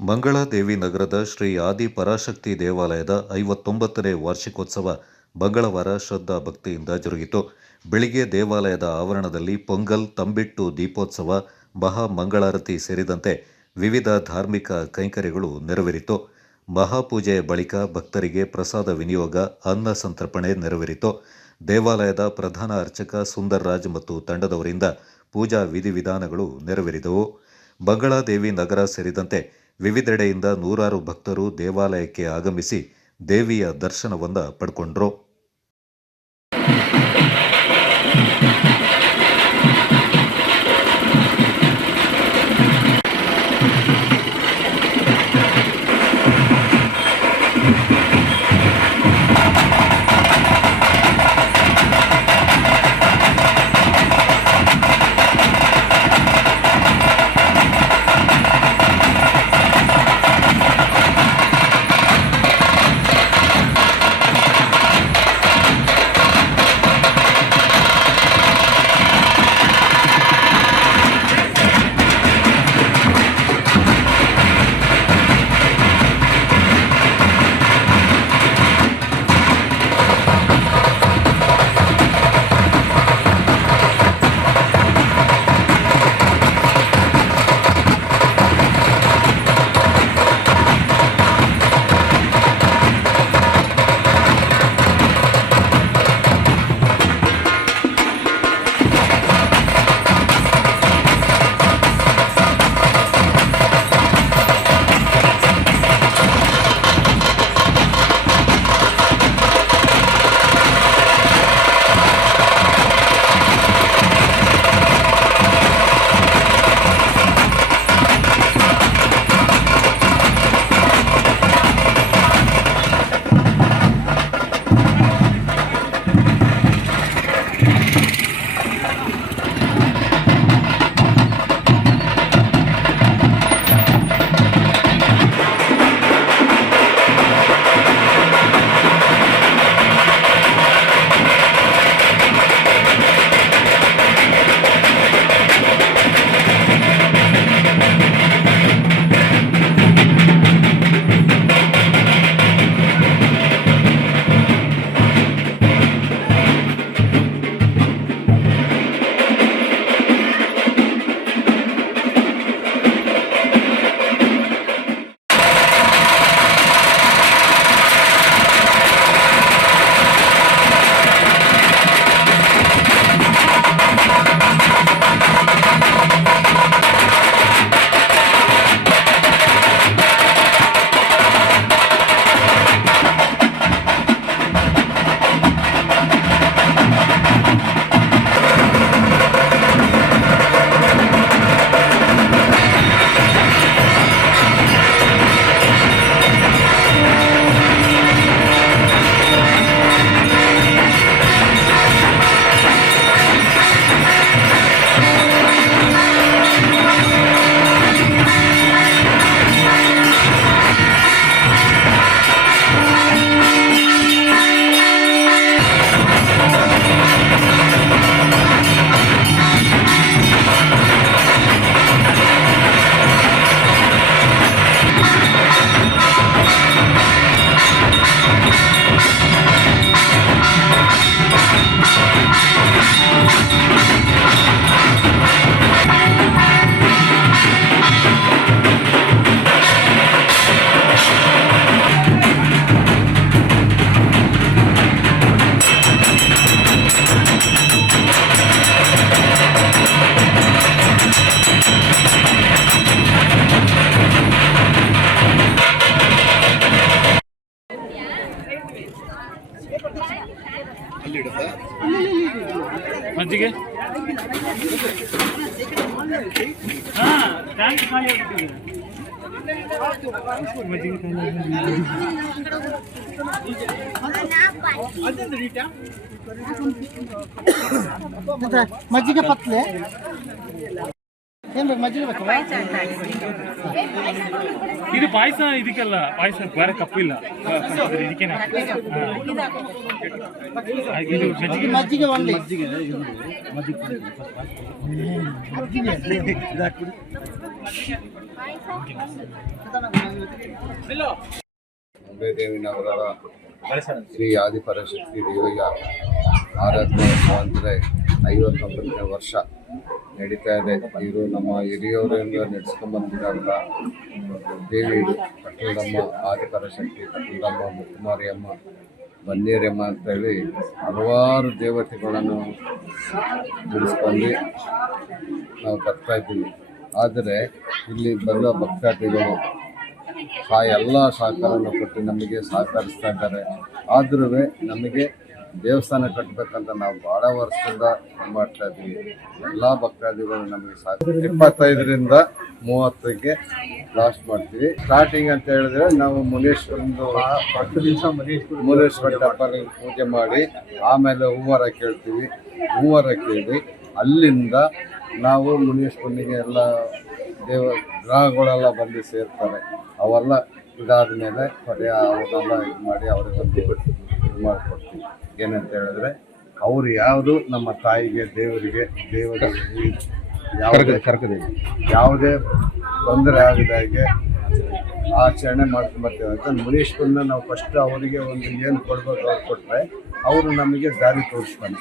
ಮಂಗಳಾದೇವಿ ನಗರದ ಶ್ರೀ ಆದಿ ಪರಾಶಕ್ತಿ ದೇವಾಲಯದ ಐವತ್ತೊಂಬತ್ತನೇ ವಾರ್ಷಿಕೋತ್ಸವ ಮಂಗಳವಾರ ಶ್ರದ್ಧಾ ಭಕ್ತಿಯಿಂದ ಜರುಗಿತು. ಬೆಳಿಗ್ಗೆ ದೇವಾಲಯದ ಆವರಣದಲ್ಲಿ ಪೊಂಗಲ್, ತಂಬಿಟ್ಟು ದೀಪೋತ್ಸವ ಮಹಾ ಮಂಗಳಾರತಿ ಸೇರಿದಂತೆ ವಿವಿಧ ಧಾರ್ಮಿಕ ಕೈಂಕರ್ಯಗಳು ನೆರವೇರಿತು. ಮಹಾಪೂಜೆಯ ಬಳಿಕ ಭಕ್ತರಿಗೆ ಪ್ರಸಾದ ವಿನಿಯೋಗ, ಅನ್ನ ಸಂತರ್ಪಣೆ ನೆರವೇರಿತು. ದೇವಾಲಯದ ಪ್ರಧಾನ ಅರ್ಚಕ ಸುಂದರ್ರಾಜ್ ಮತ್ತು ತಂಡದವರಿಂದ ಪೂಜಾ ವಿಧಿವಿಧಾನಗಳು ನೆರವೇರಿದವು. ಮಂಗಳಾದೇವಿ ನಗರ ಸೇರಿದಂತೆ ವಿವಿಧೆಡೆಯಿಂದ ನೂರಾರು ಭಕ್ತರು ದೇವಾಲಯಕ್ಕೆ ಆಗಮಿಸಿ ದೇವಿಯ ದರ್ಶನವನ್ನು ಪಡ್ಕೊಂಡ್ರು. ಮಜ್ಜಿಗೆ ಹಾ ಟ್ಯಾಂಕ್ ಖಾಲಿ ಆಗ್ಬಿಟ್ಟಿದೆ ಮಜ್ಜಿಗೆ ಖಾಲಿ ಮತ್ತೆ ಮಜ್ಜಿಗೆ ಪತ್ಲೆ ಇದು ಪಾಯಸ ಇದಕ್ಕೆಲ್ಲ ಪಾಯಸ ಬೇರೆ ಕಪ್ಪಿಲ್ಲ. ಇದಕ್ಕೇನೆ ಹಾ. ಇದು ಮಜ್ಜಿಗೆ. ಮಜ್ಜಿಗೆ ಒನ್ಲಿ ಅಂಬೇದೇವಿ ನಗರದ ಶ್ರೀ ಆದಿಪರಾಶಕ್ತಿ ದೇವಿಯ ಆರಾಧನೆ ಅಂದರೆ ಐವತ್ತೊಂಬತ್ತನೇ ವರ್ಷ. ನಡೀತಾ ಇದೆ. ಇವರು ನಮ್ಮ ಹಿರಿಯವರಿಂದ ನಡೆಸ್ಕೊಂಡ್ಬಂದಿರೋಂಥ ದೇವಿ ಕಟ್ಟಲಮ್ಮ ಆದಿಪರಾಶಕ್ತಿ ಕಟ್ಟಲಮ್ಮ ಮುತ್ತುಮಾರಿಯಮ್ಮ ಅಂತ ಅಂತೇಳಿ ಹಲವಾರು ದೇವತೆಗಳನ್ನು ಬಿಡಿಸ್ಕೊಂಡು ನಾವು ಬರ್ತಾ ಇದ್ದೀವಿ. ಆದರೆ ಇಲ್ಲಿ ಬಂದ ಭಕ್ತಾದಿಗಳು ಆ ಎಲ್ಲ ಸಹಕಾರವನ್ನು ಕೊಟ್ಟು ನಮಗೆ ಸಹಕರಿಸ್ತಾ ಇದ್ದಾರೆ. ಆದ್ರೂ ನಮಗೆ ದೇವಸ್ಥಾನ ಕಟ್ಟಬೇಕಂತ ನಾವು ಬಹಳ ವರ್ಷದಿಂದ ಮಾಡ್ತಾ ಇದ್ದೀವಿ. ಎಲ್ಲ ಭಕ್ತಾದಿಗಳು ನಮಗೆ ಸಾಧ್ಯ ಇಪ್ಪತ್ತೈದರಿಂದ ಮೂವತ್ತಕ್ಕೆ ಲಾಸ್ಟ್ ಮಾಡ್ತೀವಿ. ಸ್ಟಾರ್ಟಿಂಗ್ ಅಂತ ಹೇಳಿದ್ರೆ ನಾವು ಮುನೇಶ್ವರಂದು ಹತ್ತು ದಿವಸ ಮುನೇಶ್ವರ ಟೆಂಪಲ್ ಪೂಜೆ ಮಾಡಿ ಆಮೇಲೆ ಹೂವರ ಕೇಳ್ತೀವಿ. ಹೂವರ ಕೇಳಿ ಅಲ್ಲಿಂದ ನಾವು ಮುನೇಶ್ವರನಿಗೆ ಎಲ್ಲ ದೇವ ಗ್ರಹಗಳೆಲ್ಲ ಬಂದು ಸೇರ್ತಾರೆ. ಅವೆಲ್ಲ ಇದಾದ ಮೇಲೆ ಕೊನೆಯ ಅವನ್ನೆಲ್ಲ ಇದು ಮಾಡಿ ಅವರಿಗೊಂದು ಇದು ಮಾಡಿಕೊಡ್ತೀವಿ. ಏನಂತ ಹೇಳಿದ್ರೆ ಅವ್ರು ಯಾವುದು ನಮ್ಮ ತಾಯಿಗೆ ದೇವರಿಗೆ ದೇವರಿಗೆ ಯಾವುದೇ ಯಾವುದೇ ತೊಂದರೆ ಆಗದ ಹಾಗೆ ಆಚರಣೆ ಮಾಡ್ಕೊಂಬರ್ತೀವಿ ಅಂತ ಮುನೀಶ್ವರನ್ನ ನಾವು ಫಸ್ಟ್ ಅವರಿಗೆ ಒಂದು ಏನು ಕೊಡ್ಬೇಕು ಅವ್ರು ಕೊಟ್ಟರೆ ಅವರು ನಮಗೆ ದಾರಿ ತೋರಿಸ್ತಾನೆ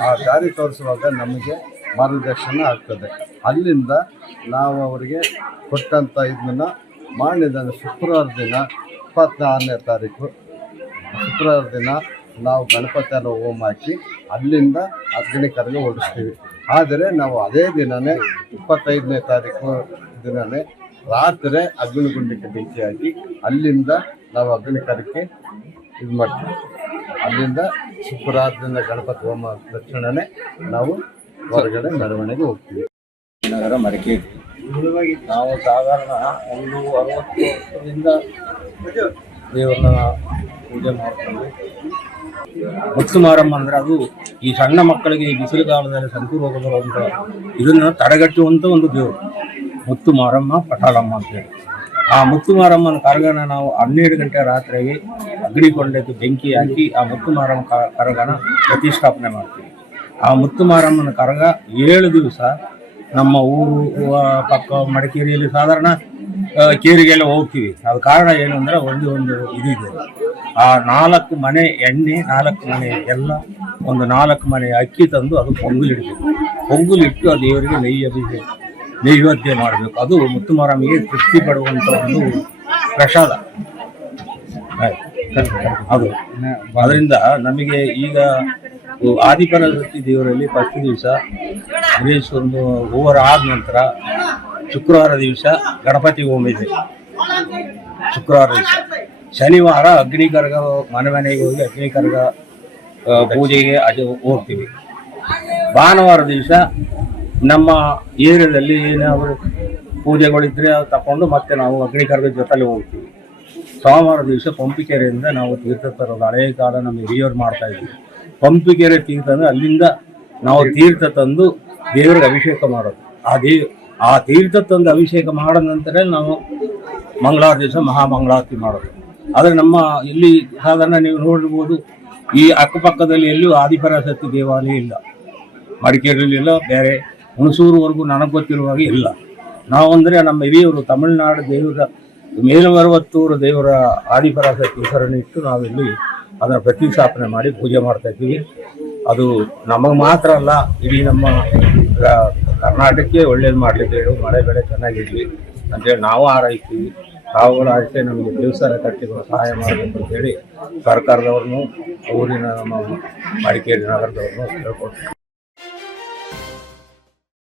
ಆ ದಾರಿ ತೋರಿಸುವಾಗ ನಮಗೆ ಮಾರ್ಗದರ್ಶನ ಆಗ್ತದೆ. ಅಲ್ಲಿಂದ ನಾವು ಅವರಿಗೆ ಕೊಟ್ಟಂಥ ಇದನ್ನ ಮಾಡಿದ ಶುಕ್ರವಾರ ದಿನ ಇಪ್ಪತ್ತಾರನೇ ತಾರೀಕು ಶುಕ್ರವಾರ ದಿನ ನಾವು ಗಣಪತಿ ಎಲ್ಲ ಹೋಮ ಹಾಕಿ ಅಲ್ಲಿಂದ ಅಗ್ನಿ ಕರೆಗೆ ಓಡಿಸ್ತೀವಿ ಆದರೆ ನಾವು ಅದೇ ದಿನನೇ, ಇಪ್ಪತ್ತೈದನೇ ತಾರೀಕು ದಿನನೇ ರಾತ್ರಿ ಅಗ್ನಿಗುಂಡಕ್ಕೆ ಬೆಂಕಿ ಹಾಕಿ ಅಲ್ಲಿಂದ ನಾವು ಅಗ್ನಿ ಕರಕ್ಕೆ ಇದು ಮಾಡ್ತೀವಿ. ಅಲ್ಲಿಂದ ಶುಕ್ರವಾರದಿಂದ ಗಣಪತಿ ಹೋಮ ತಕ್ಷಣನೇ ನಾವು ಹೊರಗಡೆ ಮೆರವಣಿಗೆ ಹೋಗ್ತೀವಿ. ನಗರ ಮಡಿಕೇರಿ ನಾವು ಸಾಧಾರಣ ಒಂದು ಅರವತ್ತು ವರ್ಷದಿಂದ ದೇವರನ್ನ ಪೂಜೆ ಮಾಡ್ಕೊಂಡು ಮುತ್ತು ಮಾರಮ್ಮ ಅಂದ್ರೆ ಅದು ಈ ಸಣ್ಣ ಮಕ್ಕಳಿಗೆ ಈ ಬಿಸಿಲು ಕಾಲದಲ್ಲಿ ಸಂಕು ರೋಗ ಬರುವಂತ ಇದನ್ನ ತಡೆಗಟ್ಟುವಂತ ಒಂದು ದೇವರು. ಮುತ್ತು ಮಾರಮ್ಮ ಪಟಾಳಮ್ಮ ಅಂತ ಹೇಳಿ. ಆ ಮುತ್ತು ಮಾರಮ್ಮನ ಕರಗನ ನಾವು ಹನ್ನೆರಡು ಗಂಟೆ ರಾತ್ರಿಗೆ ಅಗ್ನಿ ಕೊಂಡಕ್ಕೆ ಬೆಂಕಿ ಹಾಕಿ ಆ ಮುತ್ತು ಮಾರಮ್ಮ ಕರಗನ ಪ್ರತಿಷ್ಠಾಪನೆ ಮಾಡ್ತೀವಿ. ಆ ಮುತ್ತು ಮಾರಮ್ಮನ ಕರಗ ಏಳು ದಿವಸ ನಮ್ಮ ಊರು ಪಕ್ಕ ಮಡಿಕೇರಿಯಲ್ಲಿ ಸಾಧಾರಣ ಕೇರಿಗೆಲ್ಲ ಹೋಗ್ತೀವಿ. ಅದು ಕಾರಣ ಏನು ಅಂದ್ರೆ ಒಂದು ಒಂದು ಇದಿದೆ ಆ ನಾಲ್ಕು ಮನೆ ಎಣ್ಣೆ, ನಾಲ್ಕು ಮನೆ ಎಲ್ಲ ಒಂದು ನಾಲ್ಕು ಮನೆ ಅಕ್ಕಿ ತಂದು ಅದು ಪೊಂಗುಲಿಡ್ಬೇಕು ಪೊಂಗುಲಿಟ್ಟು ಆ ದೇವರಿಗೆ ಅಭಿಷೇಕ ನೈವೇದ್ಯ ಮಾಡಬೇಕು. ಅದು ಮುತ್ತುಮಾರಾಮಿಗೆ ತೃಪ್ತಿ ಪಡುವಂತ ಒಂದು ಪ್ರಸಾದ. ಅದು. ಅದರಿಂದ ನಮಗೆ ಈಗ ಆದಿಪರಾಶಕ್ತಿ ದೇವರಲ್ಲಿ ಫಸ್ಟ್ ದಿವಸ ಒಂದು ಓವರ್ ಆದ ನಂತರ ಶುಕ್ರವಾರ ದಿವಸ ಗಣಪತಿ ಹೋಮ ಇದೆ. ಶುಕ್ರವಾರ ದಿವಸ. ಶನಿವಾರ ಅಗ್ನಿಕರ್ಗ ಮನೆ ಮನೆಗೆ ಹೋಗಿ ಅಗ್ನಿಕರ್ಗ ಪೂಜೆಗೆ ಅದು ಹೋಗ್ತೀವಿ. ಭಾನುವಾರ ದಿವಸ ನಮ್ಮ ಏರಿಯಾದಲ್ಲಿ ಏನಾದರೂ ಪೂಜೆಗಳಿದ್ರೆ ಅದು ತಗೊಂಡು ಮತ್ತೆ ನಾವು ಅಗ್ನಿಕರ್ಗದ ಜೊತೆಲಿ ಹೋಗ್ತೀವಿ. ಸೋಮವಾರ ದಿವಸ ಪಂಪಿಕೆರೆಯಿಂದ ನಾವು ತೀರ್ಥ ತರೋದು. ಹಳೆಯ ಕಾಲ ನಮ್ಮ ಹಿರಿಯರು ಮಾಡ್ತಾ ಇದ್ವಿ ಪಂಪಿಕೆರೆ ತೀರ್ಥ ಅಂದರೆ ಅಲ್ಲಿಂದ ನಾವು ತೀರ್ಥ ತಂದು ದೇವರಿಗೆ ಅಭಿಷೇಕ ಮಾಡೋದು. ಆ ದೇವ್ ಆ ತೀರ್ಥ ತಂದು ಅಭಿಷೇಕ ಮಾಡಿದ ನಂತರ ನಾವು ಮಂಗಳಾರ ದಿವಸ ಮಹಾಮಂಗಳಾರತಿ ಮಾಡೋದು. ಆದರೆ ನಮ್ಮ ಇಲ್ಲಿ ಸಾಧಾರಣ ನೀವು ನೋಡಿರ್ಬೋದು ಈ ಅಕ್ಕಪಕ್ಕದಲ್ಲಿ ಎಲ್ಲೂ ಆದಿಪರಾಶಕ್ತಿ ದೇವಾಲಯ ಇಲ್ಲ. ಮಡಿಕೇರಿಯಲ್ಲಿ ಇಲ್ಲ, ಬೇರೆ ಹುಣಸೂರುವರೆಗೂ ನನಗೆ ಗೊತ್ತಿರುವಾಗ ಇಲ್ಲ. ನಾವಂದರೆ ನಮ್ಮ ಹಿರಿಯವರು ತಮಿಳುನಾಡು ದೇವರ, ಮೇಲುವರವತ್ತೂರು ದೇವರ ಆದಿಪರಾಶಕ್ತಿ ಹೆಸರನ್ನಿಟ್ಟು ನಾವಿಲ್ಲಿ ಅದರ ಪ್ರತಿಷ್ಠಾಪನೆ ಮಾಡಿ ಪೂಜೆ ಮಾಡ್ತಾ ಇದ್ದೀವಿ. ಅದು ನಮಗೆ ಮಾತ್ರ ಅಲ್ಲ, ಇಡೀ ನಮ್ಮ ಕರ್ನಾಟಕಕ್ಕೆ ಒಳ್ಳೇದು ಮಾಡಲಿದ್ದೇವೆ ಮಳೆ ಬೆಳೆ ಚೆನ್ನಾಗಿರಲಿ ಅಂತೇಳಿ ನಾವು ಹಾರೈಸ್ತೀವಿ. ನಾವುಗಳು ಅಷ್ಟೇ ನಮಗೆ ದೇವಸ್ಥಾನ ಕಟ್ಟಿಗಳು ಸಹಾಯ ಮಾಡಬೇಕು ಅಂತೇಳಿ ಸರ್ಕಾರದವ್ರನ್ನು, ಊರಿನ ನಮ್ಮ ಮಡಿಕೇರಿ ನಗರದವ್ರನ್ನೂ ಕೇಳ್ಕೊಳ್ತೀವಿ